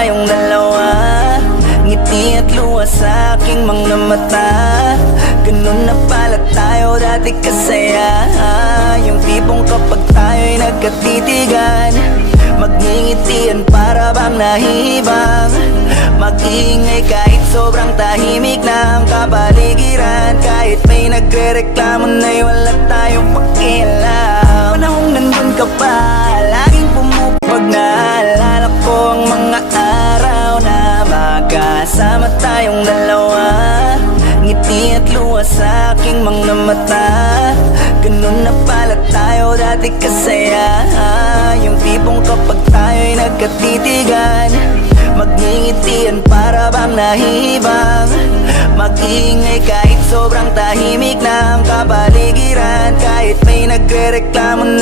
tayong dalawa. Ngiti at luha sa aking mga mata. Ganun na pala tayo dati kasaya. Yung tipong kapag tayo'y nagkatitigan, magngingitian para bang nahihibang. Mag-iingay kahit sobrang tahimik na ang kapaligiran. Kahit may nagre-reklamo na'y wala tayong pakialam. Panahong nandun ka pa, laging pumupag. Naalala ko ang mga araw na magkasama tayong dalawa. Ngiti at luha sa aking mga mata. Ganun na pala tayo dati kasaya. Yung tipong kapag tayo'y nagkatitigan, magngingitian para bang nahihibang. Mag-iingay kahit sobrang tahimik na ang kapaligiran. Kahit may nagre-reklamo